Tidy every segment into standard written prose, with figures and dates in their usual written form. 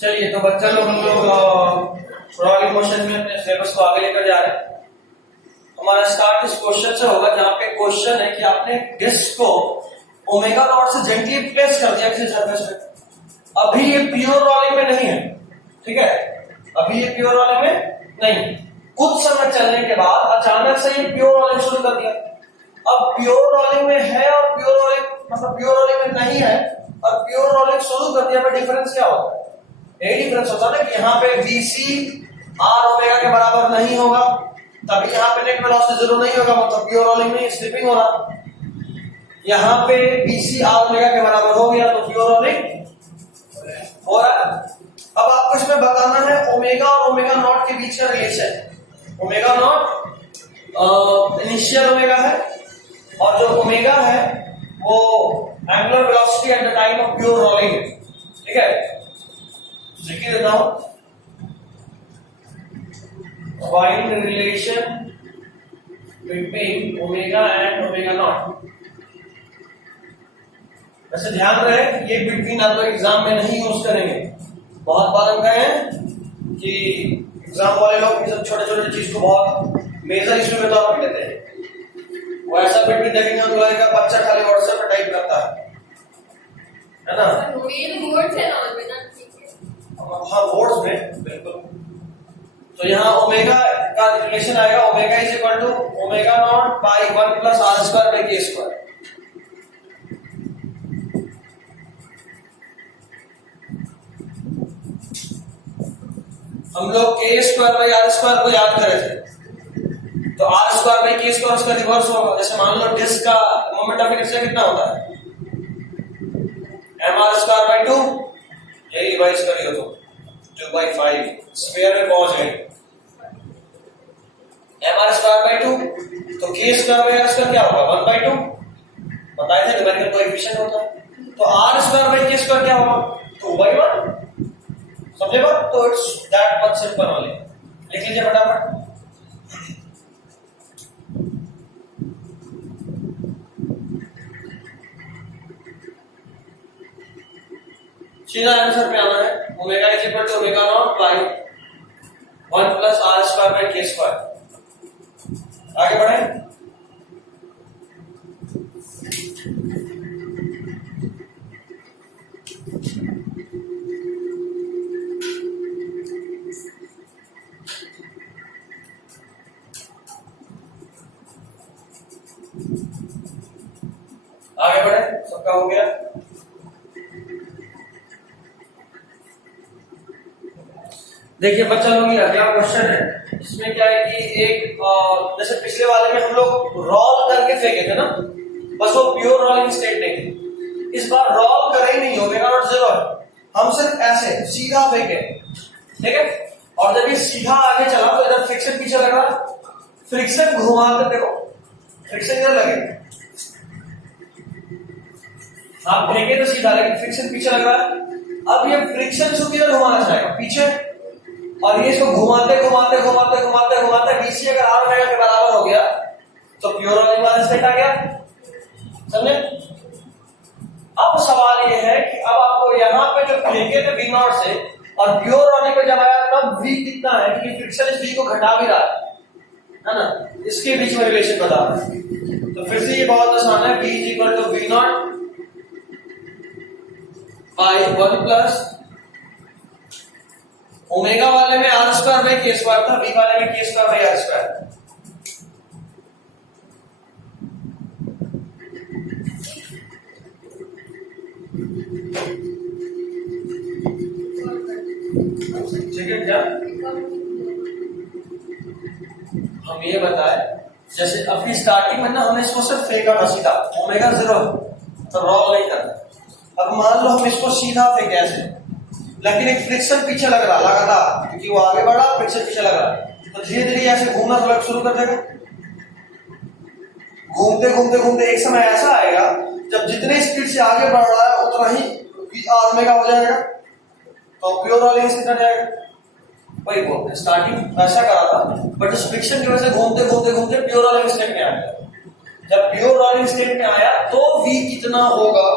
चलिए तो बच्चा लोग हम लोग रोलिंग मोशन में अपने सिलेबस को आगे लेकर जा रहे हैं। हमारा स्टार्ट इस क्वेश्चन से होगा जहां पे क्वेश्चन है कि आपने डिस्क को ओमेगा नॉट से जेंटली प्लेस कर दिया किसी सरफेस पे। अभी ये प्योर रोलिंग में नहीं है, ठीक है, अभी ये प्योर रोलिंग में नहीं। कुछ समय चलने के बाद अचानक से ये प्योर रोलिंग शुरू कर दिया। अब प्योर रोलिंग में है और प्योर रोलिंग मतलब प्योर रोलिंग में नहीं है और प्योर रोलिंग शुरू कर दिया, पर डिफरेंस क्या होता है? यही डिफरेंस होता है ना कि यहाँ पे BC R ओमेगा के बराबर नहीं होगा, तभी यहाँ पे नेट वेलोसिटी जीरो नहीं होगा, मतलब प्योर रोलिंग नहीं, स्लिपिंग हो रहा। यहाँ पे BC R ओमेगा के बराबर हो गया तो प्योर रोलिंग हो रहा। अब आपको इसमें बताना है ओमेगा और ओमेगा नॉट के बीच का relation. Omega naught initial omega है और जो ओमेगा है वो angular velocity at the time of pure rolling है, ठीक है। लिख देता हूं, find relation between omega and omega naught. वैसे ध्यान रहे ये बिटवीन आप लोग एग्जाम में नहीं यूज करेंगे। बहुत बार हम कहे हैं कि एग्जाम वाले लोग ये सब छोटे छोटे चीज को बहुत मेजर इशू के तौर पर लेते हैं। वो ऐसा बिटवीन देखेंगे तो लगेगा बच्चा खाली व्हाट्सएप पे टाइप करता है ना। हाँ बोर्ड्स में बिल्कुल। तो यहाँ ओमेगा का रिलेशन आएगा, omega is equal to omega naught by 1 plus r square by k square. हम लोग के स्क्वायर बाई आर स्क्वायर को याद करे थे, तो r square by k square उसका रिवर्स होगा। जैसे मान लो डिस्क का मोमेंट ऑफ इनर्शिया कितना होता है, एम आर स्क्वायर बाई 2, यही रिवाइज करियो तो 2/5 स्क्वायर में पहुंच गए। एम आर स्क्वायर बाई 2 तो के स्क्वायर बाई आर स्क्वायर क्या होगा 1/2, बताए थे न्यूमेरिकल कोएफिशिएंट होता है। तो r square by k square क्या होगा 2/1, समझे बात? तो it's that much simple only. लिख लीजिए फटाफट। सीधा आंसर पे आना है, omega is equal to omega naught by 1 plus r square by k square. आगे बढ़े। आगे बढ़े, सबका हो गया। देखिए बच्चा लोग ये अगला क्वेश्चन है, इसमें क्या है कि एक जैसे पिछले वाले में हम लोग रोल करके फेंके थे ना, बस वो प्योर रोलिंग स्टेट नहीं थी। इस बार रोल करे ही नहीं, ओमेगा नॉट जीरो है, हम सिर्फ ऐसे सीधा फेंके, ठीक है। और जब ये सीधा आगे चला तो इधर फ्रिक्शन पीछे लग रहा, फ्रिक्शन घुमाते देखो, फ्रिक्शन इधर लगे, आप फेंके तो सीधा लेकिन फ्रिक्शन पीछे लग रहा है। अब ये फ्रिक्शन से किधर घुमाना चाहेगा पीछे, और ये इसको घुमाते घुमाते घुमाते घुमाते घुमाते BC अगर आर ओमेगा के बराबर हो गया तो प्योर रोलिंग वाला स्टेट आ गया, समझे। अब सवाल ये है कि अब आपको यहाँ पे जो फेंके थे V नॉट से और प्योर रोलिंग पे जब आया तब V कितना है कि फ्रिक्शन इस V को घटा भी रहा है ना, इसके बीच में रिलेशन बता रहा है। तो फिर से ये बहुत आसान है, V is equal to V naught by 1 plus omega वाले में r square by k square था, V वाले में के स्क्वायर बाई आर स्क्वायर। ठीक है क्या हम ये बताए, जैसे अभी स्टार्टिंग में ना हमने इसको सिर्फ फेंका था सीधा, ओमेगा जीरो तो रोल नहीं करना। अब मान लो हम इसको सीधा फेंके ऐसे, लेकिन एक फ्रिक्शन पीछे लग रहा लगातार, क्योंकि वो आगे बढ़ा फ्रिक्शन पीछे लग रहा, तो धीरे धीरे ऐसे घूमना थोड़ा शुरू कर देगा। घूमते घूमते घूमते एक समय ऐसा आएगा जब जितने स्पीड से आगे बढ़ रहा है उतना ही आर ओमेगा हो जाएगा, तो प्योर रोलिंग कितना जाएगा। वही बोलते हैं स्टार्टिंग ऐसा करा था, बट इस फ्रिक्शन की वजह से घूमते घूमते घूमते प्योर रोलिंग स्टेट में आ गया। जब प्योर रोलिंग स्टेट में आया तो V कितना होगा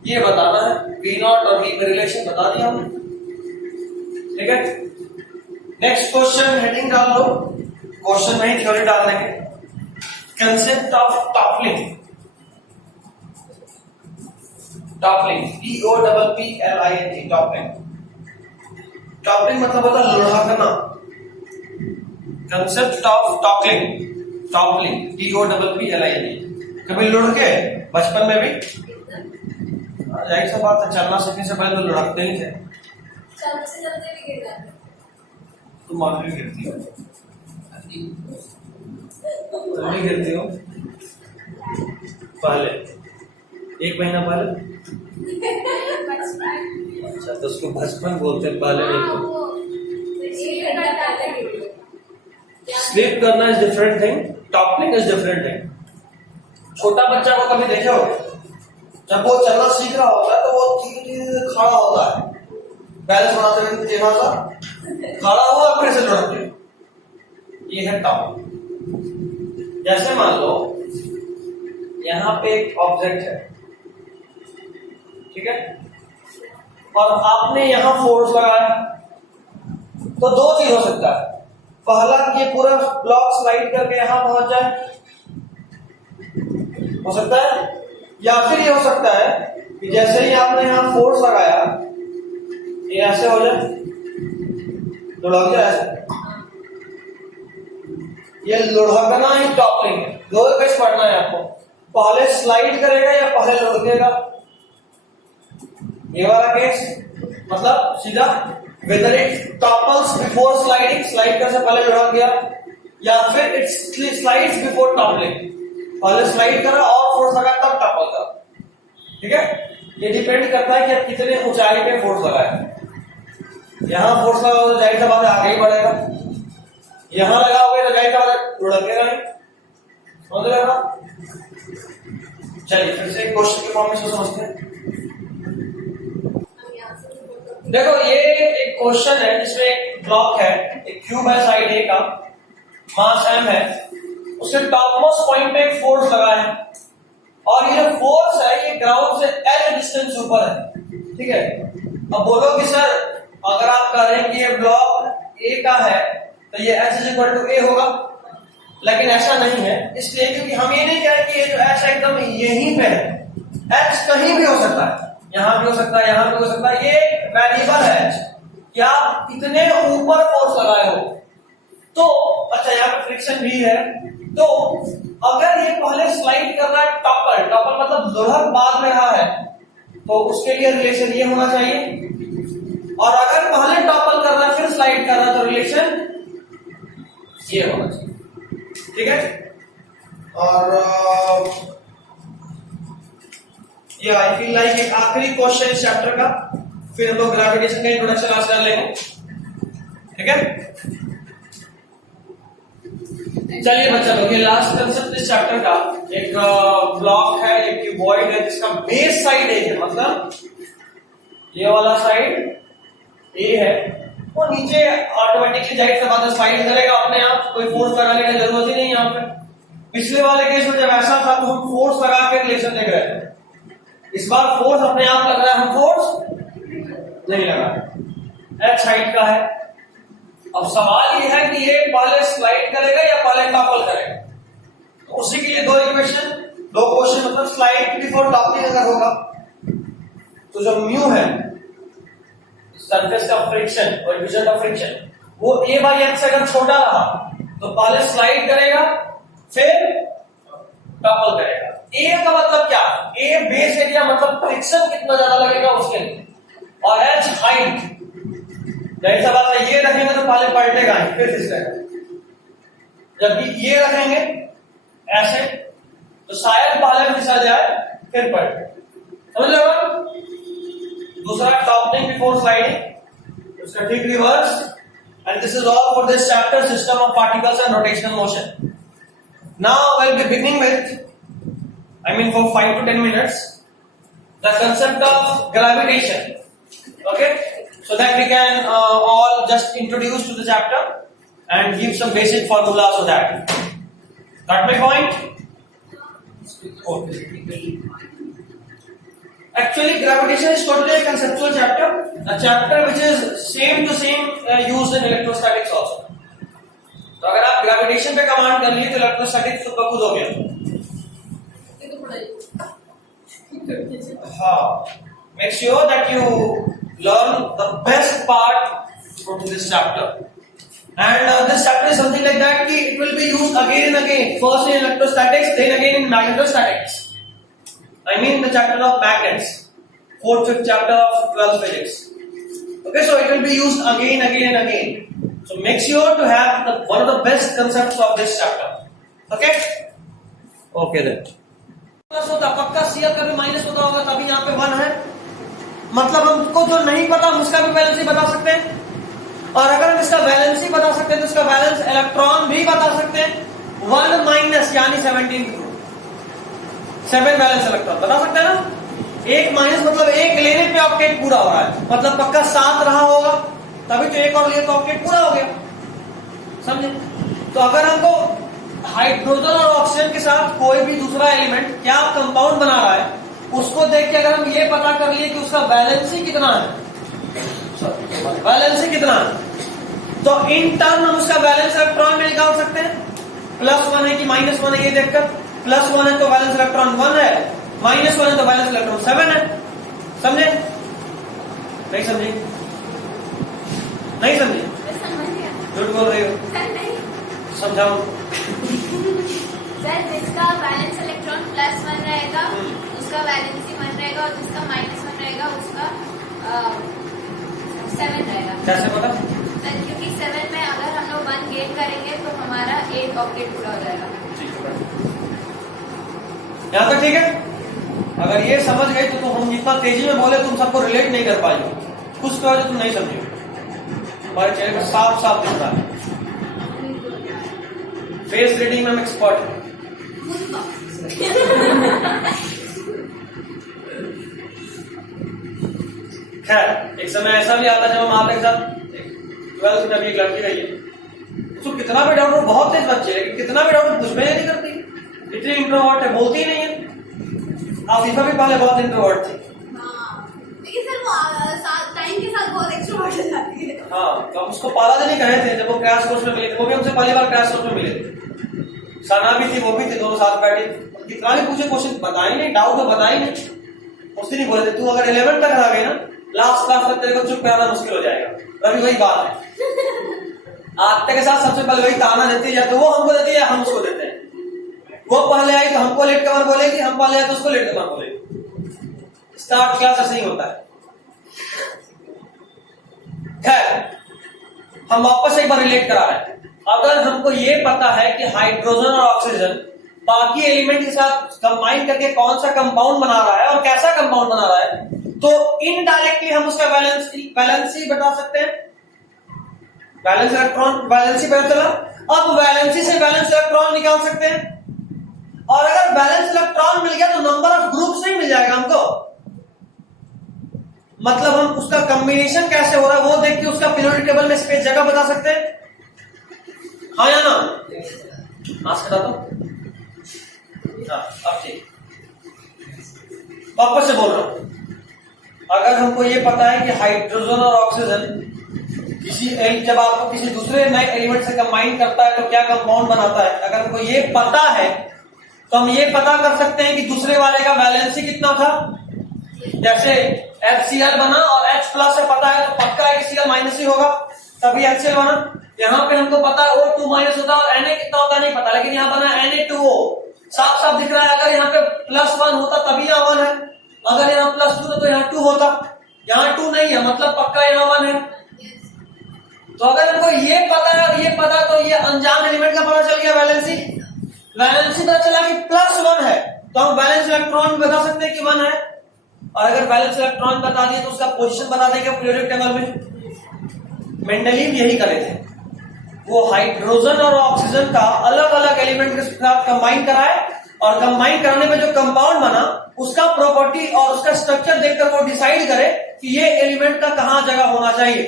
ये बताना है। V नॉट और V में रिलेशन बता दिया हमने, ठीक है। नेक्स्ट क्वेश्चन हेडिंग डाल लो, क्वेश्चन में ही थ्योरी डाल देंगे। Concept of toppling, toppling TOPPLING, toppling. Toppling मतलब होता है लुढ़कना। Concept of toppling, toppling TOPPLING। कभी लुढ़के बचपन में भी? जाहिर सा बात है, चलना सीखने से पहले तो लुढ़कते ही थे। चलते चलते भी गिर जाते। तुम आगे भी गिरती हो, तुम भी गिरती हो। पहले 1 महीना पहले, अच्छा तो उसको बचपन बोलते हैं, पहले नहीं। स्लीप करना is different thing, toppling is different thing. छोटा बच्चा को कभी देखे हो, जब वो चलना सीख रहा होता है तो वो धीरे धीरे खड़ा होता है, बैलेंस बनाते हुए टेढ़ा सा खड़ा हुआ, फिर से लुढ़कते, ये है टॉपलिंग। जैसे मान लो यहां पे एक ऑब्जेक्ट है, ठीक है, और आपने यहां फोर्स लगाया, तो 2 चीज हो सकता है। पहला, ये पूरा ब्लॉक स्लाइड करके यहां पहुंच जाए, हो सकता है। या फिर ये हो सकता है कि जैसे ही आपने यहां फोर्स लगाया, ये ऐसे हो जाए, लुढ़क जाए ऐसे। ये लुढ़कना ही टॉपलिंग है। 2 केस पढ़ना है आपको, पहले स्लाइड करेगा या पहले लुढ़केगा। ये वाला केस मतलब सीधा whether it topples before sliding, slide करने से पहले लुढ़क गया, या फिर it slides before toppling, पहले स्लाइड करा और फोर्स लगा तब टॉपल करा, ठीक है। ये डिपेंड करता है कि आप कितने ऊंचाई पे फोर्स लगाए। यहां फोर्स लगा तो जाहिर सा बात है आगे ही बढ़ेगा, यहां लगाओगे तो जाहिर सा बात लुढ़केगा नहीं, समझ रहे हो। चलिए फिर से क्वेश्चन के फॉर्म में समझते हैं। देखो ये एक क्वेश्चन है जिसमें एक ब्लॉक है, एक क्यूब है साइड ए का, मास m है, उसके टॉपमोस्ट पॉइंट पे एक फोर्स लगा है, और ये जो फोर्स है ये ग्राउंड से h डिस्टेंस ऊपर है, ठीक है। अब बोलो कि सर अगर आप कह रहे हैं कि ये ब्लॉक ए का है तो ये h = a होगा, लेकिन ऐसा नहीं है। इसलिए क्योंकि हम ये नहीं कह रहे कि ये जो h एकदम यहीं पे है, h कहीं भी हो सकता है, यहां भी हो सकता है, यहां भी हो सकता है, ये वेरिएबल है कि आप कितने ऊपर फोर्स लगाए हो। तो अच्छा यहाँ पे फ्रिक्शन भी है, तो अगर ये पहले स्लाइड कर रहा है टॉपल, टॉपल मतलब लुढ़क बाद में रहा है, तो उसके लिए रिलेशन ये होना चाहिए, और अगर पहले टॉपल कर रहा है फिर स्लाइड कर रहा है तो रिलेशन ये होना चाहिए, ठीक है। और ये आई फील लाइक एक आखिरी क्वेश्चन इस चैप्टर का, फिर हम लोग ग्रेविटेशन का इंट्रोडक्शन आज कर लेंगे, ठीक है। चलिए बच्चा लोग, ये लास्ट कंसेप्ट इस चैप्टर का, एक ब्लॉक है, एक क्यूबॉइड है जिसका बेस साइड ए है, मतलब ये वाला साइड ए है, वो नीचे ऑटोमेटिकली जाहिर सी बात है स्लाइड करेगा अपने आप, कोई फोर्स लगाने की जरूरत ही नहीं। यहाँ पे पिछले वाले केस में जब ऐसा था तो हम फोर्स लगा के रिलेशन देख रहे थे, इस बार फोर्स अपने आप लग रहा है, हम फोर्स नहीं लगा, h हाइट का है। अब सवाल ये है कि ये पहले स्लाइड करेगा या पहले टॉपल करेगा, तो उसी के लिए 2 इक्वेशन, 2 क्वेश्चन, मतलब स्लाइड बिफोर टॉपलिंग अगर होगा तो जो म्यू है सरफेस का फ्रिक्शन, कोएफिशिएंट ऑफ फ्रिक्शन, वो a/h से अगर छोटा रहा तो पहले स्लाइड करेगा फिर टॉपल करेगा। a का मतलब क्या, a बेस एरिया मतलब फ्रिक्शन कितना ज्यादा लगेगा उसके लिए, और h हाइट, जाहिर सा बात है ये रखेंगे तो पहले पलटेगा फिर फिसलेगा, जबकि ये रखेंगे ऐसे तो शायद पहले फिसल जाए फिर पलटे, समझ लो। दूसरा टॉपलिंग बिफोर स्लाइडिंग, उसका ठीक reverse, and this is all for this chapter, system of particles and rotational motion. Now I will be beginning with, I mean for 5 to 10 minutes, the concept of gravitation, okay, so that we can all just introduce to the chapter and give some basic formulas for that. Got my point? Okay. Actually, gravitation is totally a conceptual chapter, a chapter which is same to same used in electrostatics also. तो अगर आप gravitation पे command कर लिए तो electrostatics तो खुद हो गया। ये तो पढ़ाई हाँ, make sure that you learn the best part from this chapter. And this chapter is something like that कि it will be used again and again. First in electrostatics, then again in magnetostatics. I mean the chapter of magnets, 4th, 5th chapter of 12th physics. Okay, so it will be used again, again and again. So make sure to have one of the best concepts of this chapter. Okay? Okay then. Plus होता पक्का CL का भी minus होता होगा, तभी यहाँ पे 1 है। मतलब हमको जो नहीं पता हम उसका भी वैलेंसी बता सकते हैं, और अगर हम इसका वैलेंसी बता सकते हैं तो इसका वैलेंस इलेक्ट्रॉन भी बता सकते हैं। 1 माइनस यानी 17 के थ्रू 7 वैलेंस इलेक्ट्रॉन बता सकते हैं ना। 1 माइनस मतलब 1 लेने पे ऑक्टेट पूरा हो रहा है, मतलब पक्का 7 रहा होगा, तभी तो 1 और लिए तो ऑक्टेट पूरा हो गया। समझे? तो अगर हमको हाइड्रोजन और ऑक्सीजन के साथ कोई भी दूसरा एलिमेंट क्या कंपाउंड बना रहा है, उसको देख के अगर हम ये पता कर लिए कि उसका वैलेंसी कितना है, वैलेंसी कितना है, तो इन टर्म हम उसका वैलेंस इलेक्ट्रॉन में निकाल सकते हैं। +1 है कि -1 है ये देखकर, +1 है तो वैलेंस इलेक्ट्रॉन 1 है, -1 है तो वैलेंस इलेक्ट्रॉन 7 है। समझे? नहीं समझे? नहीं समझे? झूठ बोल रही हो, समझाओ। सर जिसका वैलेंस इलेक्ट्रॉन +1 रहेगा उसका वैलेंसी 1 रहेगा, और जिसका -1 रहेगा उसका 7 रहेगा। कैसे पता? सर क्योंकि 7 में अगर हम लोग 1 गेन करेंगे तो हमारा 8 ऑक्टेट पूरा हो जाएगा। यहाँ तक ठीक है? अगर ये समझ गए तो हम जितना तेजी में बोले तुम सबको रिलेट नहीं कर पाएंगे, कुछ तो तुम नहीं समझे। हमारे चेहरे पर साफ साफ दिख रहा है। फेस रीडिंग में हम एक्सपर्ट हैं। खैर, एक समय ऐसा भी आता जब हम आपके साथ 12th में अभी एक लड़की रही है, उसको कितना भी डाउट, बहुत तेज बच्चे लेकिन कितना भी डाउट कुछ में नहीं करती, इतनी इंट्रोवर्ट है, बोलती ही नहीं है। आसिफा भी पहले बहुत इंट्रोवर्ट थी। लेकिन सर वो टाइम के साथ बहुत एक्सट्रोवर्ट हो जाती है। हाँ, तो हम उसको पाला देने कहे थे जब वो क्रैश कोर्स में मिले थे, वो भी हमसे पहली बार क्रैश कोर्स में मिले थे। सना भी थी, वो भी थे, दोनों साथ बैठे। कितना भी पूछे क्वेश्चन बताए नहीं, डाउट में बताए नहीं, उससे नहीं बोले थे। तू अगर 11 तक आ गई ना, लास्ट क्लास तक तेरे को चुप कराना मुश्किल हो जाएगा। अभी वही बात है, आते के साथ सबसे पहले वही ताना देती है, या तो वो हमको देती है या हम उसको देते हैं। वो पहले आई तो हमको लेट कमर बोलेगी, हम पहले आए तो उसको लेट कमर बोलेगी। स्टार्ट क्लास ऐसे ही होता है। खैर, हम वापस एक बार रिलेट करा रहे हैं। अगर हमको ये पता है कि हाइड्रोजन और ऑक्सीजन बाकी एलिमेंट के साथ कंबाइन करके कौन सा कंपाउंड बना रहा है और कैसा कंपाउंड बना रहा है, तो इनडायरेक्टली हम उसका वैलेंसी बता सकते हैं। वैलेंस इलेक्ट्रॉन, वैलेंसी पता चला। अब वैलेंसी से वैलेंस इलेक्ट्रॉन निकाल सकते हैं, और अगर वैलेंस इलेक्ट्रॉन मिल गया तो नंबर ऑफ ग्रुप्स नहीं मिल जाएगा हमको, मतलब हम उसका कॉम्बिनेशन कैसे हो रहा है वो देख के उसका पीरियोडिक टेबल में स्पेस जगह बता सकते हैं। हाँ या ना? आंसर बता दो। हाँ, अब ठीक, वापस से बोल रहा हूं। अगर हमको ये पता है कि हाइड्रोजन और ऑक्सीजन जब आपको किसी दूसरे नए एलिमेंट से कंबाइन करता है तो क्या कंपाउंड बनाता है, अगर हमको ये पता है तो हम ये पता कर सकते हैं कि दूसरे वाले का वैलेंसी कितना था। जैसे HCl बना और H+ से पता है तो पक्का HCl- ही होगा, तभी HCl बना। यहाँ पे हमको पता है O2- होता है और Na कितना होता है नहीं पता, लेकिन यहाँ बना Na2O, साफ साफ दिख रहा है। अगर यहाँ पे +1 होता तभी यहाँ 1 है, अगर यहाँ +2 तो यहाँ 2 होता, यहाँ 2 नहीं है मतलब पक्का यहाँ 1 है। तो अगर हमको ये पता तो ये अनजान एलिमेंट का पता चल गया वैलेंसी पता चला कि +1 है, तो हम वैलेंस इलेक्ट्रॉन बता सकते हैं कि 1 है। और अगर वैलेंस इलेक्ट्रॉन बता दिए तो उसका पोजीशन बता देंगे पीरियोडिक टेबल में। मेंडलीव यही करे थे, वो हाइड्रोजन और ऑक्सीजन का अलग अलग एलिमेंट के साथ कंबाइन कराए, और कंबाइन कराने में जो कंपाउंड बना उसका प्रॉपर्टी और उसका स्ट्रक्चर देखकर वो डिसाइड करे कि ये एलिमेंट का कहां जगह होना चाहिए।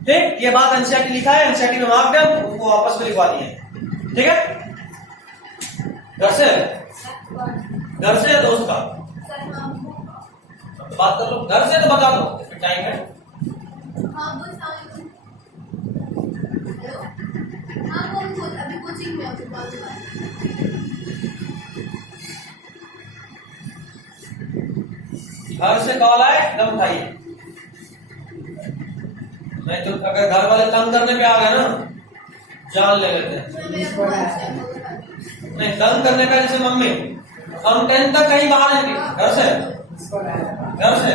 ठीक, ये बात एनसीईआरटी लिखा है, एनसीईआरटी में मार्क है, वो वापस में लिखवा दिए। ठीक है, घर से दोस्त का बात कर लो, घर से तो बता दो टाइम है। हाँ बस हेलो, हाँ वो अभी कोचिंग में हो तो बात घर से कॉल आए एकदम उठाइए, नहीं तो अगर घर वाले तंग करने पे आ गए ना जान ले लेते हैं। नहीं तंग करने पे, जैसे मम्मी हम 10 तक कहीं बाहर नहीं गए घर से, घर से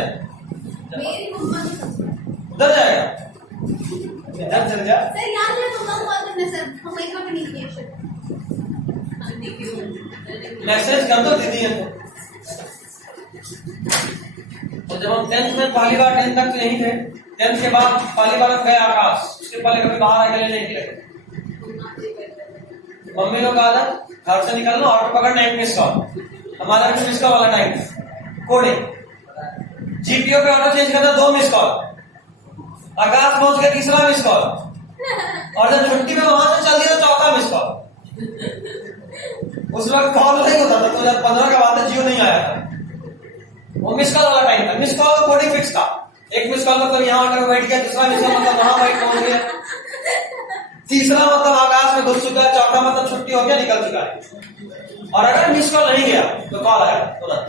मेरी मम्मा उधर जाएगा, इधर चल जा। सर याद है मम्मा को कॉल करना सर, हम एक बार नहीं किए सर। मैसेज कर दो दीदी है तो जब हम 10th में पहली बार 10 तक तो यहीं थे, 10th के बाद पहली बार गए आकाश, उसके पहले कभी बाहर अकेले नहीं निकले। मम्मी को कहा था घर से निकलना ऑटो पकड़ना, 1 मिस कॉल, हमारा भी मिस कॉल वाला टाइम कोडिंग, जीपीओ पे ऑटो चेंज करना 2 मिस कॉल, आकाश पहुंच गया 3रा मिस कॉल, और जब छुट्टी में वहां से चल दिया 4था मिस कॉल। उस वक्त कॉल नहीं होता था, 2015 का बात है, जियो नहीं आया था, वो मिस कॉल वाला टाइम था। मिस कॉल का कोडिंग फिक्स था, 1 मिस कॉल मतलब यहाँ आकर बैठ गया, 2रा मिस कॉल मतलब वहां बैठ पहुंच गया, 3रा मतलब आकाश में घुस चुका है, 4था मतलब छुट्टी हो गया निकल चुका है। और अगर मिस कॉल नहीं गया तो कॉल आया तुरंत।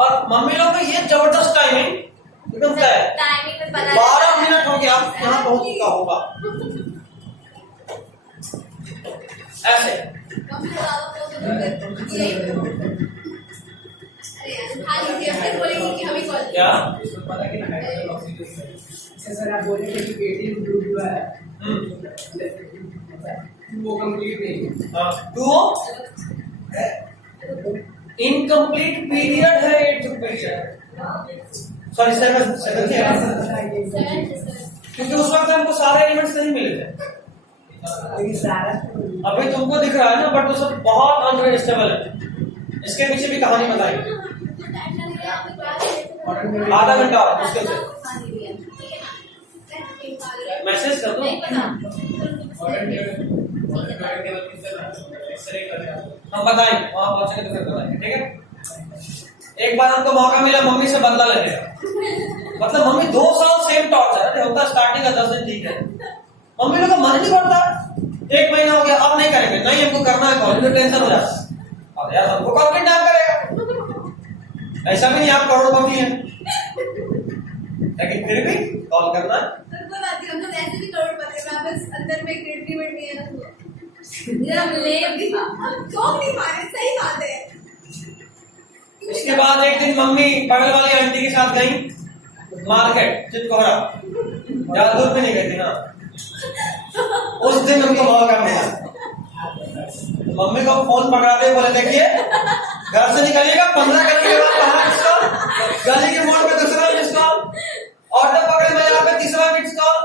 और मम्मी लोग को ये जबरदस्त टाइमिंग एकदम तय, टाइमिंग में पता 12 मिनट हो गया आप यहाँ पहुंच चुका होगा, ऐसे। क्या सर आप बोले थे कि पेटीएम डूब हुआ है, वो कंप्लीट नहीं है। टू इनकम्प्लीट पीरियड है, 8th पीरियड, सॉरी 7th, क्योंकि उस वक्त हमको सारे एलिमेंट्स नहीं मिले थे। अभी तुमको दिख रहा है ना, बट वो सब बहुत अनस्टेबल है, इसके पीछे भी कहानी बताएंगे। आधा घंटा मुश्किल से, मैसेज कर दो। हम बताएंगे वहां पहुंचेंगे तो फिर बताएंगे, ठीक है। एक बार हमको मौका मिला मम्मी से बदला लेने का, मतलब मम्मी 2 साल सेम टॉर्चर, अरे होता स्टार्टिंग का 10 दिन ठीक है, मम्मी लोग का मन नहीं करता, 1 महीना हो गया अब नहीं करेंगे, नहीं हमको करना है कॉल, टेंशन हो जाता है, अब यार हमको कॉल टाइम करेगा, ऐसा भी नहीं आप करोड़पति हैं, लेकिन फिर भी कॉल करना है। हम तो ऐसे भी करोड़पति हैं, बस अंदर में क्रिएटिविटी नहीं है ना, हम ले भी क्यों नहीं मारे, सही बात है। इसके बाद एक दिन मम्मी बगल वाली आंटी के साथ गई मार्केट चितकोहरा, ज्यादा दूर भी नहीं गई थी ना, उस दिन हमको मौका मिला, मम्मी को फोन पकड़ाते बोले देखिए घर से निकलिएगा 15 गली के बाद पहाड़ मिस कॉल, गली के मोड़ पे 2रा मिस कॉल, ऑटो पकड़े में यहाँ पे 3रा मिस कॉल,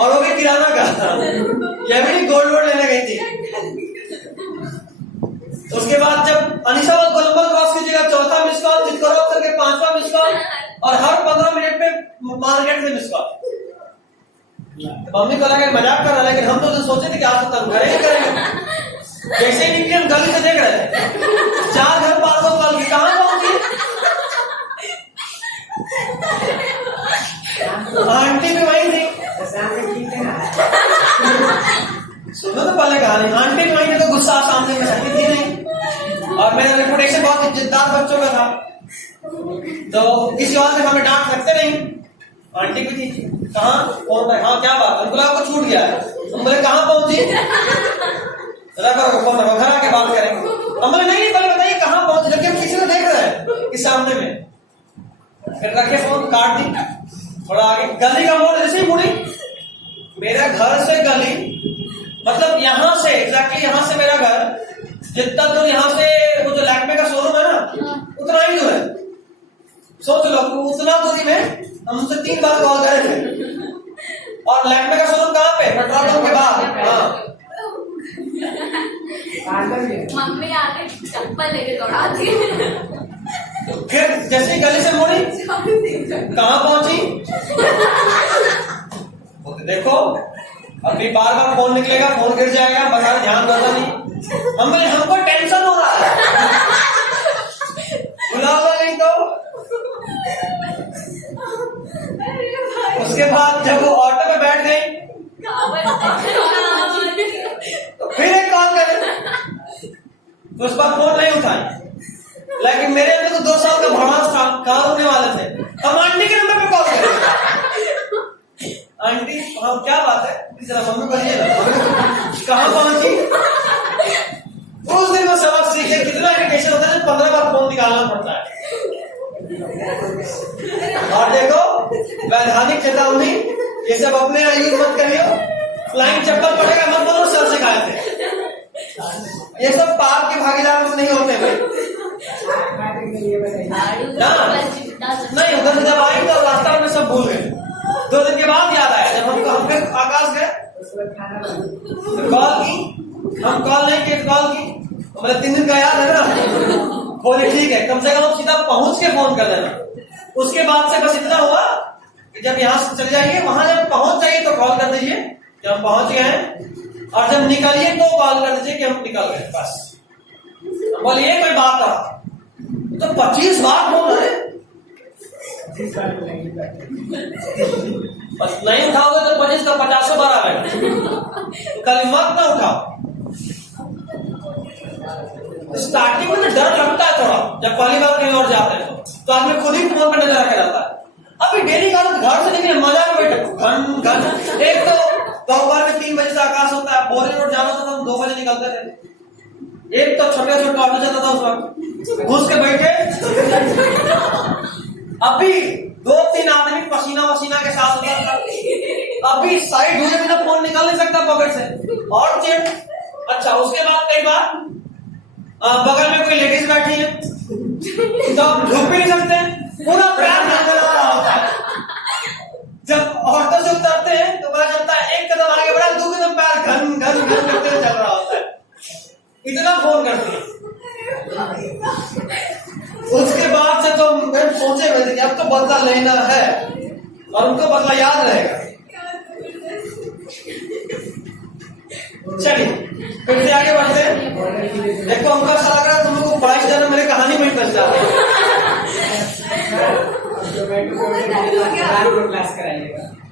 और वो भी किराना का, यह भी गोल्ड वोल्ड लेने गई थी। उसके बाद जब अनिशा कोलंबो क्रॉस कीजिएगा 4था मिस कॉल, चितकोहरा करके 5वां मिस कॉल, और हर 15 मिनट पे मार्केट से मिस कॉल। मम्मी को लगा मजाक कर रहा है, लेकिन हम तो सोचे थे कि आज तो घर ही करेंगे। जैसे ही निकले हम गली से देख रहे थे 4 घर 500 कॉल की, कहां पहुंची आंटी भी वही थी, सुनो तो पहले कहानी, आंटी भी वही थी तो गुस्सा सामने में सकती थी नहीं, और मेरा रेपुटेशन बहुत इज्जतदार बच्चों का था, तो किसी और से हमें डांट सकते नहीं, आंटी भी थी। कहाँ कौन था, हाँ क्या बात, हमको लगा छूट गया है, हम बोले कहाँ पहुंची, फोन रखो घर आके बात करेंगे, हम बोले नहीं पहले बताइए कहाँ पहुंचे, जबकि हम किसी को देख रहे हैं कि सामने में, फिर रखे फोन काट दी, थोड़ा आगे गली का मोड़ जैसे ही मुड़ी, मेरा घर से गली मतलब यहाँ से एग्जैक्टली यहाँ से मेरा घर जितना दूर, यहाँ से वो जो लैक्मे का शोरूम है ना उतना ही दूर है, सोच लो उतना दूरी में हम उनसे 3 बार कॉल करे थे, और लैक्मे का शोरूम कहाँ पे, पेट्रोल पंप के बाद। हाँ मम्मी आके चप्पल लेके दौड़ाती है, फिर जैसे गली से मुड़ी कहाँ पहुंची, देखो अभी बार फोन निकलेगा, फोन गिर जाएगा, बता ध्यान देता नहीं, हमको टेंशन हो रहा है बुला हुआ नहीं तो उसके बाद जब वो ऑटो में बैठ गई तो फिर एक कॉल करे तो उस पर फोन नहीं उठाई। लेकिन मेरे अंदर तो 2 साल का भड़ास था, कहाँ होने वाले थे, हम आंटी के नंबर पे कॉल करें। आंटी हाँ क्या बात है, जरा मम्मी बोलिए ना कहाँ पहुंची। उस दिन वो सबक सीखे कितना इरिटेशन होता है जब 15 बार फोन निकालना पड़ता है। और देखो वैधानिक चेतावनी, ये सब अपने यहाँ यूज मत करियो। फ्लाइंग चप्पल पड़ेगा मत बोलो, सर से खाए थे। ये सब पाप के भागीदार नहीं होते भाई। नहीं उधर से जब आई तो रास्ता में सब भूल गए। 2 दिन के बाद याद आया जब हम फिर आकाश गए तो कॉल की, हम कॉल नहीं किए, कॉल की तो मतलब 3 दिन का याद है ना। बोले ठीक है, कम से कम सीधा पहुंच के फोन कर देना। उसके बाद से बस इतना हुआ कि जब यहाँ से चले जाइए, वहां जब पहुंच जाइए तो कॉल कर दीजिए कि हम पहुंच गए हैं, और जब निकलिए तो कॉल कर दीजिए कि हम निकल गए। बस बोलिए कोई बात रहा तो 25 बार फोन है, बस नहीं उठाओगे तो 25 का 50 बार आ गए। तो कल मत ना उठाओ। स्टार्टिंग में तो डर लगता है थोड़ा, जब पहली बार कहीं और जाते हैं तो आदमी खुद ही फोन पर नजर रखा जाता है। अभी डेली का घर से निकले मजा में बैठे घन घन। एक तो दोपहर में 3 बजे से आकाश होता है, बोरी रोड जाना था तो हम 2 बजे निकलते थे। एक तो छोटे छोटे ऑटो चलता था उस वक्त, घुस के बैठे। अभी 2-3 आदमी पसीना वसीना के साथ होता था। अभी साइड हुए बिना फोन निकाल नहीं सकता पॉकेट से। और चेट अच्छा, उसके बाद कई बार बगल में कोई लेडीज बैठी है तो आप झुक भी नहीं सकते, पूरा पैर नजर आ रहा होता है। जब ऑटो से उतरते हैं तो पता चलता है 1 कदम आगे बढ़ा, 2 कदम पैर घन घन घन करते हुए चल रहा होता है। इतना फोन करते हैं। उसके बाद से तो मैं सोचे हुए थे कि अब तो बदला लेना है, और उनको बदला याद रहेगा। चलिए फिर से आगे बढ़ते हैं। देखो हमको ऐसा लग रहा है तुम लोग को 22 हजार में मेरी कहानी में इंटरेस्ट आ रहा है।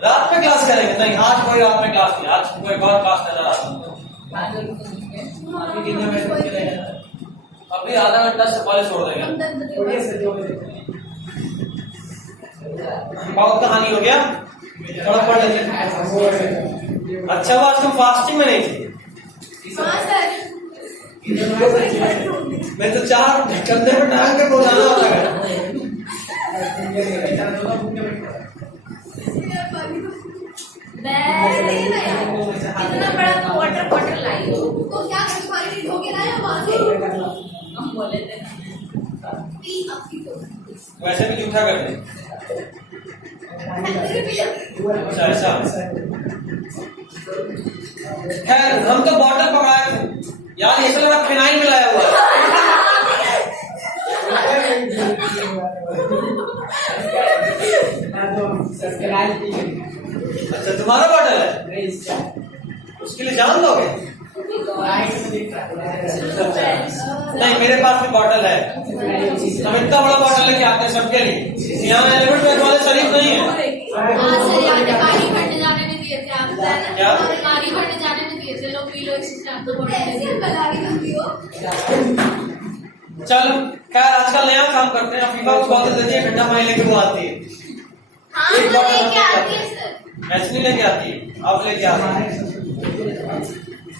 रात में क्लास करेंगे? नहीं, आज कोई रात में क्लास नहीं, आज कोई और क्लास नजर आ रहा है। अभी आधा घंटा से पहले छोड़ देंगे। बहुत कहानी हो गया, थोड़ा पढ़ लेते। अच्छा वो आज तुम फास्टिंग में नहीं थी? मैं तो 4 कंधे में डाल के रोजाना होता है। इतना बड़ा तो वाटर बॉटल लाई तो क्या पानी धोके लाए हम बोले थे वैसे भी जूठा करते। अच्छा ऐसा। खैर हम तो बॉटल पकड़ाए थे यार, ये लगा फिनाइल मिलाया हुआ है। अच्छा तुम्हारा बॉटल है, उसके लिए जान दोगे? नहीं मेरे पास भी बॉटल है, हम इतना बड़ा बॉटल लेके आते हैं सबके लिए। यहाँ एलिमेंट में वाले शरीफ नहीं है। पानी भरने जाने में दिए थे आप, क्या पानी भरने जाने में दिए थे लोग, पी लो चलो खैर आजकल नया काम करते हैं। अफीफा को बॉटल देती है, ठंडा पानी लेके वो आती है। हाँ एक तो बॉटल लेके आती है सर, ऐसे नहीं लेके आती है, आप लेके आती है।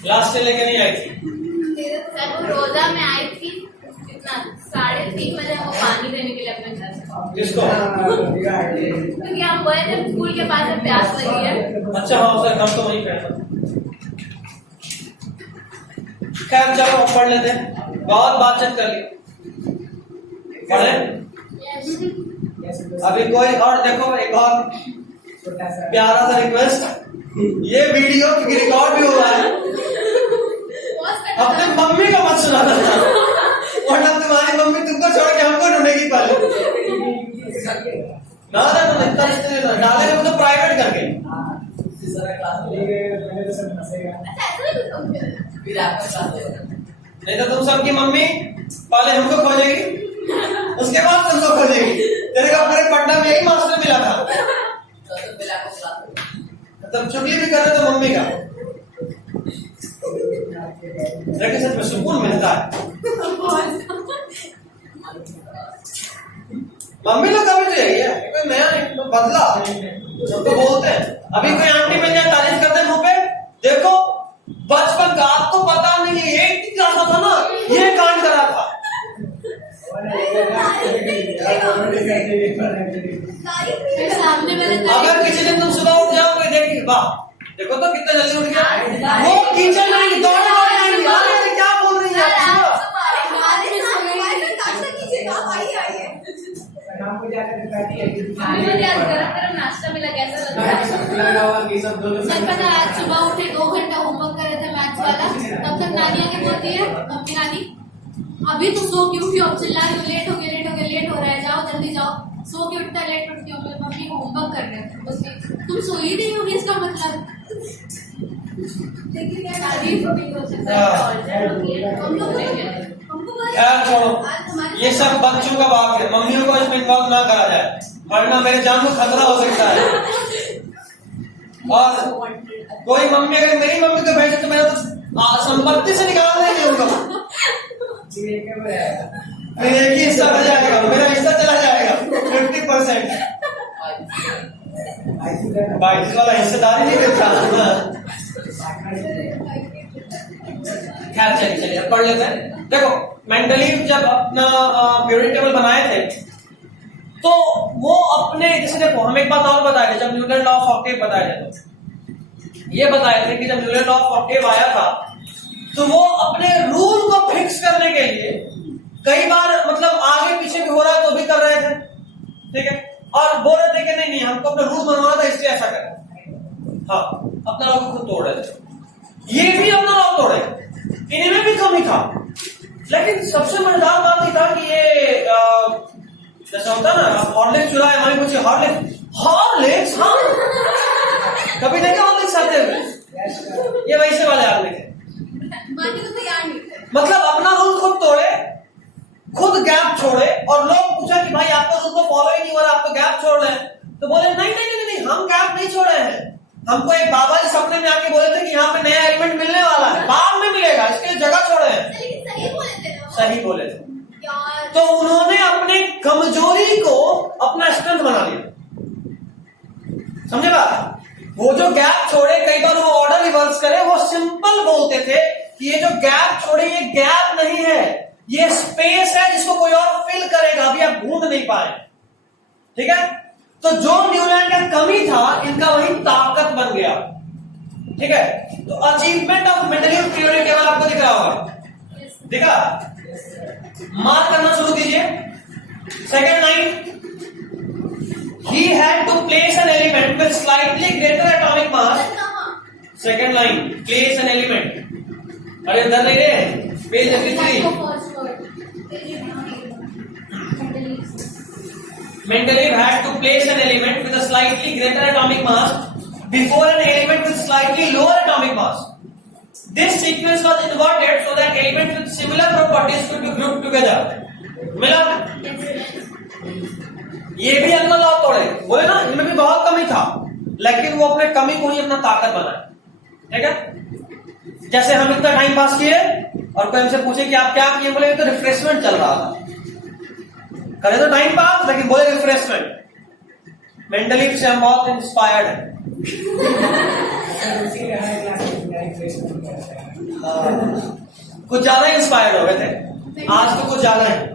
लास्ट से लेके नहीं आई थी सर वो रोजा में आई थी, कितना 3:30 बजे वो पानी देने के लिए अपने घर से। किसको? क्योंकि हम गए थे स्कूल के पास में, प्यास लगी है। अच्छा हाँ सर, हम तो वहीं पे। खैर चलो अब पढ़ लेते हैं, बहुत बातचीत कर ली, पढ़े। अभी कोई और देखो, एक और प्यारा सा रिक्वेस्ट, ये वीडियो क्योंकि रिकॉर्ड भी हुआ है, अपने मम्मी को मत सुनाना था, वरना तुम्हारी मम्मी तुमको छोड़ के हमको ढूंढेगी पहले। ना डालेंगे वो तो प्राइवेट करके। नहीं तो तुम सबकी मम्मी पहले हमको खोजेगी, उसके बाद तुमको खोजेगी। तेरे को पूरे पटना में यही मास्टर मिला था। तब चुगली भी कर रहे तो मम्मी का, लेकिन सच में सुकून मिलता है। मम्मी लोग का भी तो यही है, कोई नया नहीं, तो बदला तो बोलते हैं। अभी कोई आंटी मिल जाए तारीफ करते हैं मुंह पे, देखो बचपन का आपको पता नहीं है, एक क्लास था ना ये कांड करा था। सामने वाले अगर किसी दिन तुम सुबह उठ जाओ कोई देखेगी, वाह देखो तो कितना जल्दी उठ गया, वो किचन में दौड़े आएंगे, अरे क्या बोल रही है आप? नाश्ता मिला कैसा लगा? सर पता है आज सुबह उठे 2 घंटा होमवर्क कर रहे थे मैथ्स वाला, तब तक नानी आके बोलती है, मम्मी नानी अभी तो सो के उठी हो, चिल्ला रही हो, लेट हो रहा है, जाओ जल्दी जाओ। सो के उठता लेट उठती हो, मम्मी होमवर्क कर रहे हैं उसके, तुम सो ही नहीं होगी इसका मतलब। छोड़ो, ये सब बच्चों का बात है, मम्मियों को इसमें इन्वॉल्व ना करा जाए, वरना मेरे जान को खतरा हो सकता है। और कोई मम्मी अगर मेरी मम्मी को भेजे तो मेरा तो संपत्ति से निकाल देंगे उनको, फिर एक ही हिस्सा बच जाएगा, मेरा हिस्सा चला जाएगा 50%। भाई वाला हिस्सेदारी नहीं देता। खैर चलिए पढ़ लेते हैं। देखो मेंडली जब अपना पीरियड टेबल बनाए थे तो वो अपने, जैसे देखो हम एक बात और बताए थे जब न्यूटन लॉ ऑफ ऑक्टेव बताए थे, तो ये बताए थे कि जब न्यूटन लॉ ऑफ ऑक्टेव आया था तो वो अपने रूल को फिक्स करने के लिए कई बार मतलब आगे पीछे भी हो रहा है तो भी कर रहे थे, ठीक है, और बोल रहे थे कि नहीं हमको अपना रूल बनवाना था इसलिए ऐसा करें। हाँ, अपना लॉ को खुद तोड़ रहे थे, ये भी अपना लॉ तोड़े, इनमें भी कमी था। लेकिन सबसे मजेदार बात ये था कि ये जैसा होता ना, हॉर्लिक्स चुरा है हमारी कुछ हॉर्लिक्स, हाँ कभी देखे हॉर्लिक्स आते हुए, ये वैसे वाले आदमी थे, मतलब अपना रूल खुद तोड़े, खुद गैप छोड़े, और लोग पूछा कि भाई आपका रूल को फॉलो ही नहीं हो रहा, आप तो गैप छोड़ रहे हैं, तो बोले नहीं हम गैप नहीं छोड़े हैं, हमको एक बाबा जी सपने में आके बोले थे कि यहाँ पे नया एलिमेंट मिलने वाला है, बाद में मिलेगा, इसके जगह छोड़े हैं। सही बोले थे। तो उन्होंने अपने कमजोरी को अपना स्ट्रेंथ बना लिया, समझे बात? वो जो गैप छोड़े, कई बार वो ऑर्डर रिवर्स करे, वो सिंपल बोलते थे कि ये जो गैप छोड़े ये गैप नहीं है, ये स्पेस है जिसको कोई और फिल करेगा, अभी आप ढूंढ नहीं पाए, ठीक है। तो जो न्यूलैंड का कमी था इनका वही ताकत बन गया, ठीक है। तो achievement of Mendeleev period table आपको दिख रहा होगा, दिखा? मार्क करना शुरू कीजिए। Second line, he had to place an element with slightly greater atomic mass. Second line, place an element, अरे इधर नहीं रे, page 53। Mendeleev had to place an element with a slightly greater atomic mass before an element with slightly lower atomic mass. This sequence was inverted so that elements with similar properties could be grouped together. मिला? ये भी अपना law तोड़े, बोले ना इनमें भी बहुत कमी था, लेकिन वो अपने कमी को ही अपना ताकत बनाए, ठीक है। जैसे हम इतना टाइम पास किए और कोई हमसे पूछे कि आप क्या किए, बोले तो रिफ्रेशमेंट चल रहा था, करे तो टाइम पास लेकिन बोले रिफ्रेशमेंट। मेंडलीव से हम बहुत इंस्पायर्ड हैं। कुछ ज्यादा इंस्पायर्ड हो गए थे, आज तो कुछ ज्यादा है।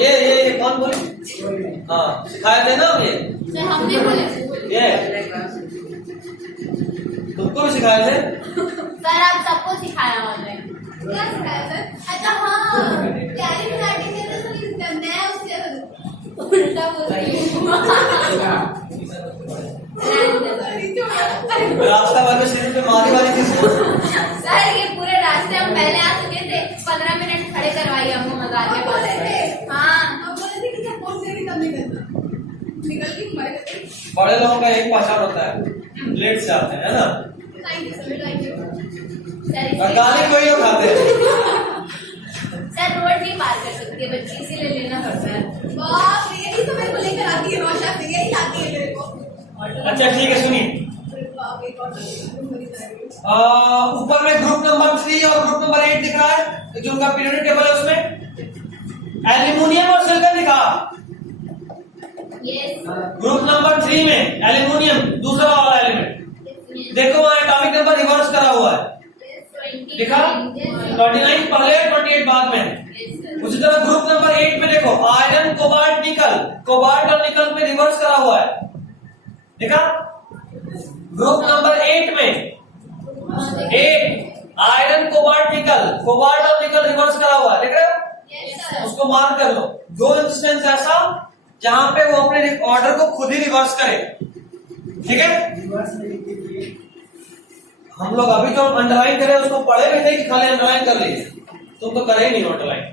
ये कौन बोले? हाँ सिखाए थे ना हम ये तुमको भी सिखाए थे सर, आप सबको सिखाया ऑनलाइन। क्या सिखाया सर? अच्छा हाँ, कैलिब्रेटिंग के मैं उससे उल्टा बोल रही हूँ। रास्ता भर में सिर पे मारी वाली थी सर, ये पूरे रास्ते हम पहले आ चुके थे, 15 मिनट खड़े करवाइए हमको, मजा आ गया। बोले थे हाँ, अब बोले थे कि फोन से निकल नहीं करना, निकल के हमारे बड़े लोगों का एक पहचान होता है, लेट से आते हैं, है ना? Thank you sir, thank you और गाली कोई लोग खाते हैं। सर रोड नहीं पार कर सकती है बच्ची, इसीलिए लेना पड़ता है। बाप रे, यही तो मेरे को लेकर आती है रोशा से, यही लाती है मेरे को। अच्छा ठीक है, सुनिए, ऊपर में ग्रुप नंबर 3 और ग्रुप नंबर 8 दिख रहा है, जो उनका पीरियोडिक टेबल है उसमें एल्यूमिनियम और सिलिकॉन दिखा। यस ग्रुप नंबर 3 में एल्यूमिनियम दूसरा वाला एलिमेंट, देखो वहां एटॉमिक नंबर रिवर्स करा हुआ है, लिखा 29 पहले 28 बाद में। उसी तरह ग्रुप नंबर 8 में देखो आयरन, कोबाल्ट, निकल, कोबाल्ट और निकल में रिवर्स करा हुआ है, देखा? ग्रुप नंबर 8 में 8 आयरन, कोबाल्ट, निकल, कोबाल्ट और निकल रिवर्स करा हुआ है, देख रहे हो? उसको मार्क कर लो। दो इंस्टेंस ऐसा जहां पे वो अपने ऑर्डर को खुद ही रिवर्स करे, ठीक है? रिवर्स में लिख दीजिए। हम लोग अभी जो अंडरलाइन करे उसको पढ़े भी थे कि खाली अंडरलाइन कर लीजिए, तुम तो करे ही नहीं अंडरलाइन।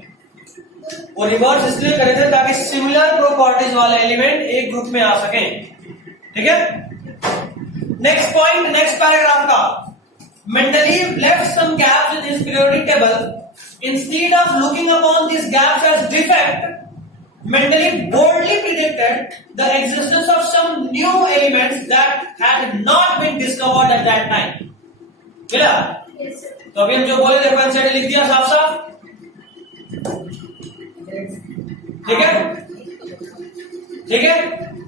वो रिवर्स इसलिए करे थे ताकि सिमिलर प्रॉपर्टीज वाले एलिमेंट एक ग्रुप में आ सकें, ठीक है? नेक्स्ट पॉइंट, नेक्स्ट पैराग्राफ का, Mendeleev left some gaps in his periodic table. Instead of looking upon these gaps as defect, Mendeleev boldly predicted the existence of some new elements that had not been discovered at that time. मिला? तो अभी हम जो बोले थे pen लिख दिया साफ साफ, ठीक है? ठीक है,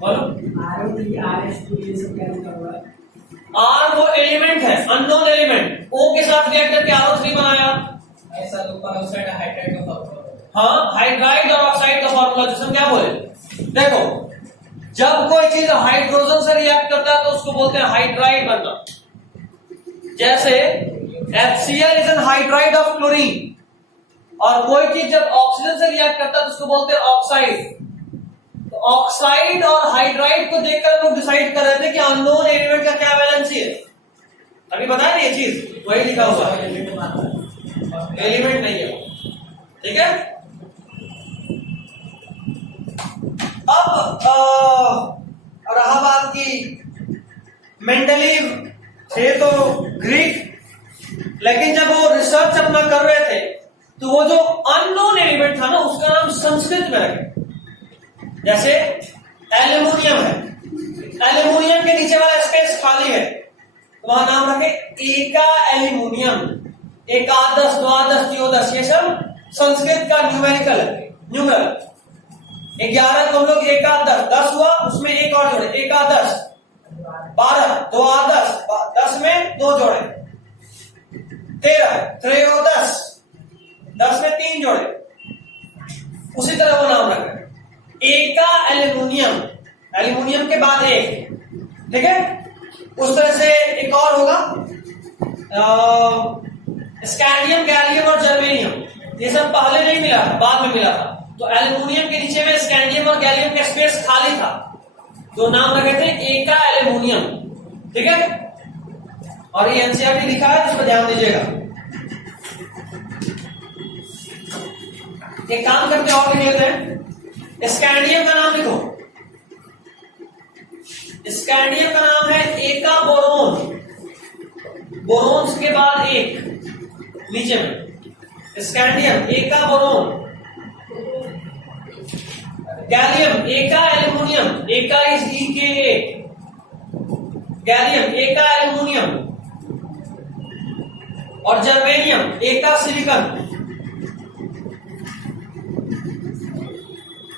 बोलो। RS2 ये सब क्या लिखा हुआ है? आर वो एलिमेंट है, अननोन एलिमेंट, ओ के साथ रिएक्ट करके RO3 बनाया। ऐसा ऊपर ऑक्साइड हाइड्राइड का फॉर्मूला। हाँ, हाइड्राइड और ऑक्साइड का फॉर्मूला, जिसे हम क्या बोले? देखो, जब कोई चीज हाइड्रोजन से रिएक्ट करता है तो उसको बोलते हैं हाइड्राइड बनना। जैसे HCl is an hydride of chlorine, और कोई चीज जब ऑक्सीजन से रिएक्ट करता है तो उसको बोलते हैं ऑक्साइड। तो ऑक्साइड और हाइड्राइड को देखकर लोग डिसाइड कर रहे थे कि अननोन एलिमेंट का क्या वैलेंसी है। अभी बताया ना ये चीज, वही लिखा हुआ है, एलिमेंट नहीं है, ठीक है? अब रहा बात की मेंडलीव थे तो ग्रीक, लेकिन जब वो रिसर्च अपना कर रहे थे तो वो जो अननोन एलिमेंट था ना उसका नाम संस्कृत में रखे। जैसे एल्यूमिनियम है, एल्यूमिनियम के नीचे वाला स्पेस खाली है, तो वहां नाम रखे एका एल्यूमिनियम, एकादश, द्वादश, त्रयोदश, ये सब संस्कृत का न्यूमेरिकल है, न्यूमरल। 11 को हम लोग एकादश, 10 हुआ उसमें एक और जोड़े, एकादश, 12, द्वादश, 10 में 2 जोड़े, 13, त्रयोदश, 10 में 3 जोड़े, उसी तरह वो नाम रखे एका एल्यूमिनियम, एल्यूमिनियम के बाद एक, ठीक है? उस तरह से एक और होगा स्कैंडियम, गैलियम और जर्मेनियम, ये सब पहले नहीं मिला था, बाद में मिला था। तो एल्यूमिनियम के नीचे में स्कैंडियम और गैलियम का स्पेस खाली था, तो नाम रखे थे एका एल्यूमिनियम, ठीक है? और ये एनसीईआरटी लिखा है, जिस पर ध्यान दीजिएगा। एक काम करके और लिख लेते हैं, स्कैंडियम का नाम लिखो, स्कैंडियम का नाम है एका बोरोन, बोरोन्स के बाद एक नीचे में स्कैंडियम, एका बोरोन, गैलियम, एका एल्यूमिनियम, एका इज EKA, गैलियम, एका एल्यूमिनियम, और जर्मेनियम, एका सिलिकॉन।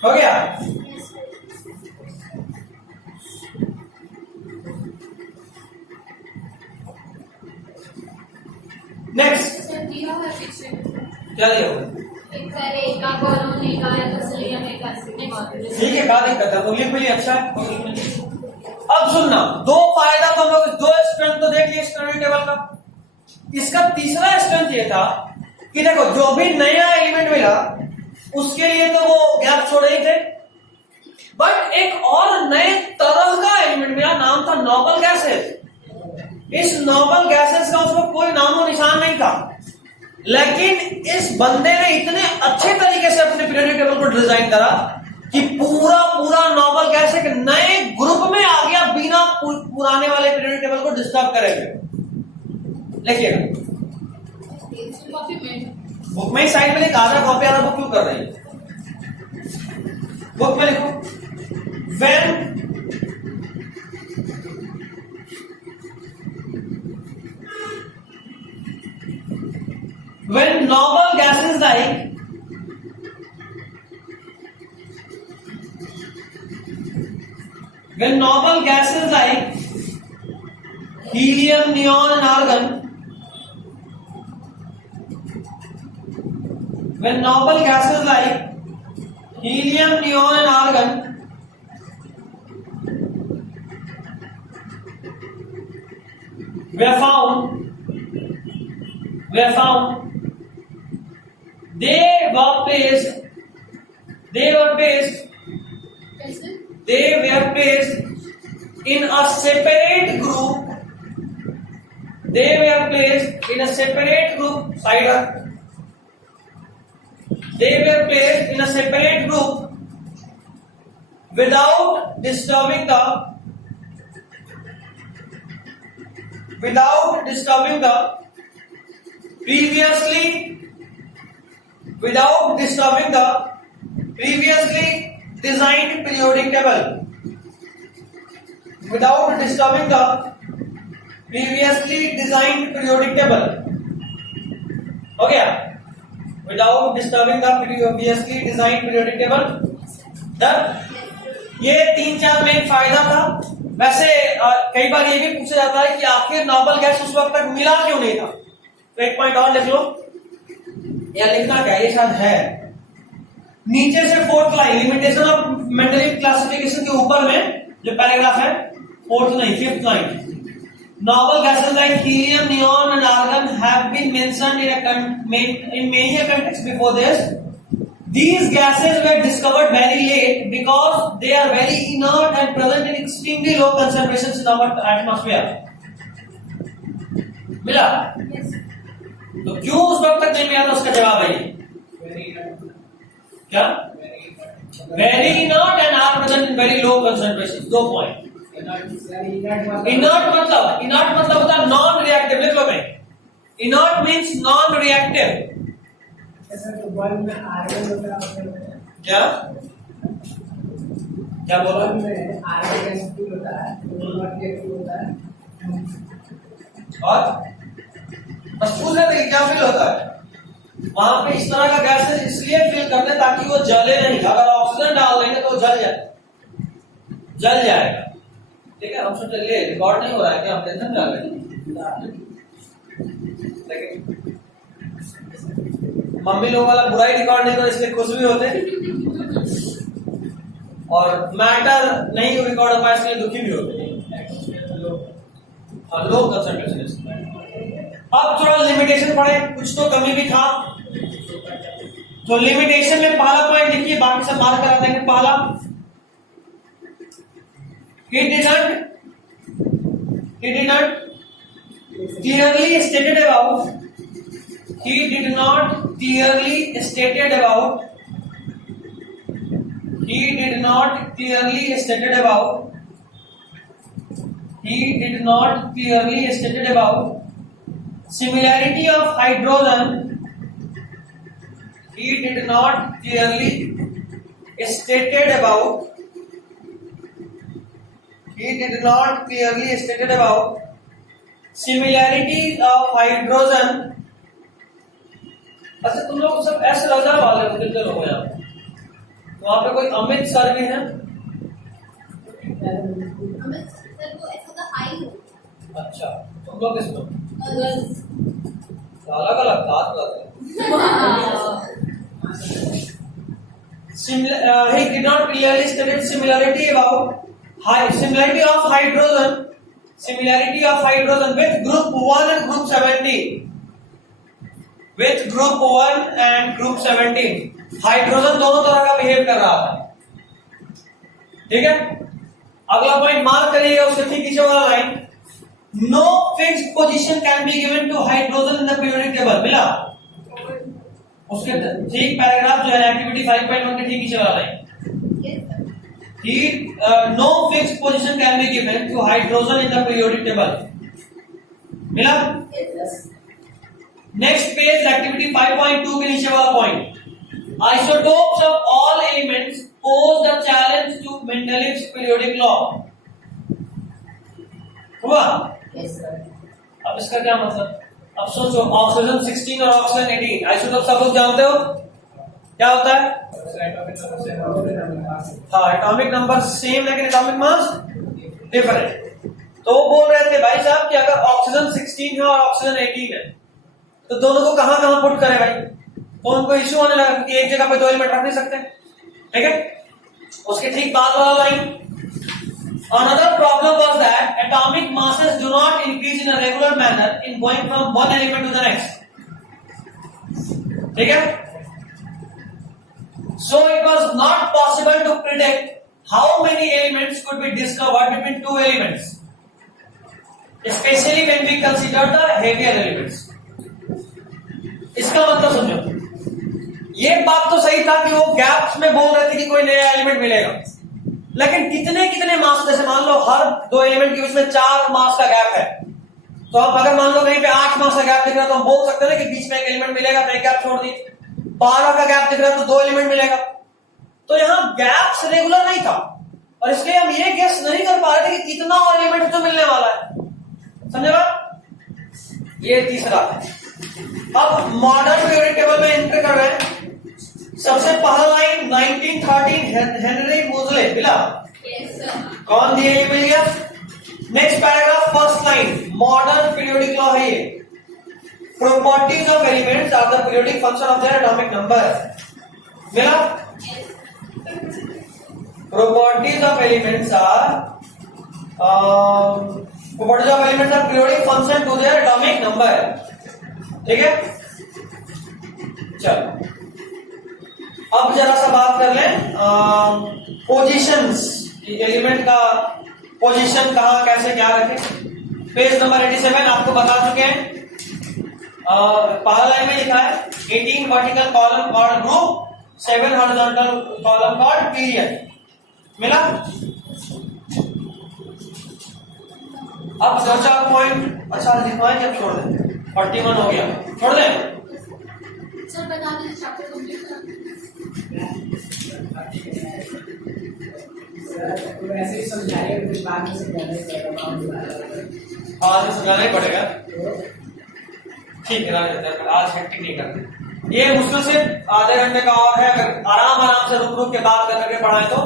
हो गया? नेक्स्ट दिया है पीछे, क्या दिया होगा? एक करे एका बोरोन, एका एल्यूमिनियम, एका सिलिकॉन। ठीक है, क्या दिक्कत है? तो लिख भी अच्छा है। अब सुनना, 2 फायदा तो हम लोग, 2 स्ट्रेंथ तो देख लिए स्टडी टेबल का। इसका तीसरा स्ट्रेंथ ये था कि देखो, जो भी नया एलिमेंट मिला उसके लिए तो वो गैप छोड़ ही थे, बट एक और नए तरह का एलिमेंट मिला, नाम था नोबल गैसेस। इस नोबल गैसेस का उसको कोई नामो निशान नहीं था, लेकिन इस बंदे ने इतने अच्छे तरीके से अपने पीरियोडिक टेबल को डिजाइन करा कि पूरा पूरा नॉबल गैस एक नए ग्रुप में आ गया बिना पुराने वाले पीरियोडिक टेबल को डिस्टर्ब करेंगे। लिखिएगा कॉपी में बुक में साइड में लिख, आधा कॉपी आधा बुक क्यों कर रही है? बुक में लिखो when noble gases like helium, neon and argon, when noble gases like helium, neon and argon were found they were placed in a separate group. They were placed in a separate group. Side up. They were placed in a separate group without disturbing the previously designed periodic table. Without disturbing the previously designed periodic table. हो गया? Without disturbing the previously designed periodic table. ये 3-4 main फायदा था। वैसे कई बार ये भी पूछा जाता है कि आखिर नोबल गैस उस वक्त तक मिला क्यों नहीं था? तो एक पॉइंट और लिख लो, या लिखना क्या, ये शायद है नीचे से 4th line, limitation of Mendeleev classification के ऊपर में जो पैराग्राफ है, 4th नहीं 5th line, noble gases like helium, neon and argon have been mentioned in many contexts before this. These gases were discovered very late because they are very inert and present in extremely low concentrations in our atmosphere. मिला? तो क्यों उस वक्त तक नहीं मिला था, उसका जवाब है क्या? Very inert and are present in very low concentrations. 2 point. inert मतलब होता है नॉन रिएक्टिव। लिख लो भाई, inert means नॉन रिएक्टिव। क्या क्या बोला? और बस पूछ रहे थे क्या फील होता है वहां पे? इस तरह का गैसेस इसलिए फील करते हैं ताकि वो जले नहीं। अगर ऑक्सीजन डाल देंगे तो वो जल जाएगा। ठीक है, हम सोच ले रिकॉर्ड नहीं हो रहा है क्या, हम टेंशन डाल रहे हैं। मम्मी लोग वाला बुरा ही रिकॉर्ड नहीं, तो इसलिए खुश भी होते और मैटर नहीं रिकॉर्ड हो पाया इसलिए दुखी भी होते। Low concentration. अब थोड़ा लिमिटेशन पढ़े, कुछ तो कमी भी था। तो लिमिटेशन में पहला पॉइंट लिखिए, बाकी सब मार्क करा देंगे। पहला, he did not clearly stated about similarity of hydrogen. He did not clearly stated about similarity of hydrogen. अच्छा, तुम लोग सब एस रजा वाले हो, कितने लोग हो यहाँ पे? वहां पे कोई अमित सर भी हैं? अमित सर को ऐसा तो हाई हो। अच्छा, तुम लोग किसमें? गर्ल्स। अलग अलग था। He did not clearly stated similarity of hydrogen with group 1 and group 17. With group 1 and group 17, hydrogen दोनों तरह का बिहेव कर रहा था। ठीक है, अगला पॉइंट मार्क करिएगा, उसके ठीक पीछे वाला line, no fixed position can be given to hydrogen in the periodic table. मिला? उसके ठीक पैराग्राफ जो है एक्टिविटी 5.1 के ठीक पीछे वाला line. No fixed position can be given to hydrogen in the periodic table. मिला? Next page activity 5.2 के नीचे वाला point. Isotopes of all elements pose the challenge to Mendeleev's periodic law. हुआ? Yes, sir. अब इसका क्या मतलब? अब सोचो ऑक्सीजन 16 और ऑक्सीजन 18 आइसोटोप सब लोग जानते हो क्या होता है? हाँ, एटॉमिक नंबर सेम लेकिन एटॉमिक मास डिफरेंट। तो वो बोल रहे थे भाई साहब कि अगर ऑक्सीजन 16 है और ऑक्सीजन 18 है तो दोनों को कहां कहां पुट करें भाई? तो उनको इश्यू होने लगा कि एक जगह पे दो एलिमेंट रख नहीं सकते, ठीक है? उसके ठीक बाद वाला line, another problem was that atomic masses do not increase in a regular manner in going from one element to the next, ठीक है? So it was not possible to predict how many elements could be discovered between two elements, especially when we consider the heavier elements. इसका मतलब समझो, ये बात तो सही था कि वो गैप्स में बोल रहे थे कि कोई नया एलिमेंट मिलेगा, लेकिन कितने कितने मास, जैसे मान लो हर दो एलिमेंट के बीच में 4 मास का गैप है, तो अब अगर मान लो कहीं पे 8 मास का गैप दिख रहा है तो हम बोल सकते हैं कि बीच में एक एलिमेंट मिलेगा, तो एक गैप छोड़ दी। 12 का गैप दिख रहा है तो 2 एलिमेंट मिलेगा। तो यहाँ गैप्स रेगुलर नहीं था और इसलिए हम ये गेस नहीं कर पा रहे थे कि कितना और एलिमेंट तो मिलने वाला है। समझे बात? ये तीसरा है। अब मॉडर्न पीरियोडिक टेबल में एंटर कर रहे हैं। सबसे पहला लाइन 1913 हेनरी मोजले मिला, कौन दिए ये मिल गया। Next paragraph first line modern periodic law है ये। Properties of elements are the periodic function of their atomic number मिला। Properties of elements are periodic function to their atomic number, ठीक है। चलो अब जरा सा बात कर लें पोजीशंस, एलिमेंट का पोजीशन कहां कैसे क्या रखें। पेज नंबर 87 आपको बता चुके हैं। पहला लाइन में लिखा है 18 vertical column called group, 7 horizontal column called period मिला। अब 2-4 पॉइंट अच्छा लिखवाएं कि अब छोड़ दें, 41 हो गया, छोड़ दें। सर बता दीजिए चैप्टर कंप्लीट कर। ऐसे ही समझाइए, फिर बाद में समझाना आज समझाना ही पड़ेगा, ठीक है ना। आज हेक्टिक नहीं करते, ये मुश्किल से आधे घंटे का और है। अगर आराम से रुक रुक के बात करके पढ़ाए तो,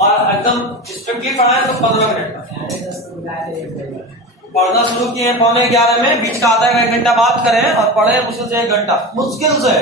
और एकदम स्ट्रिक्टली पढ़ाए तो 15 मिनट का। पढ़ना शुरू किए 11:15 में, बीच का आधा 1 घंटा बात करें और पढ़े मुश्किल से 1 घंटा, मुश्किल से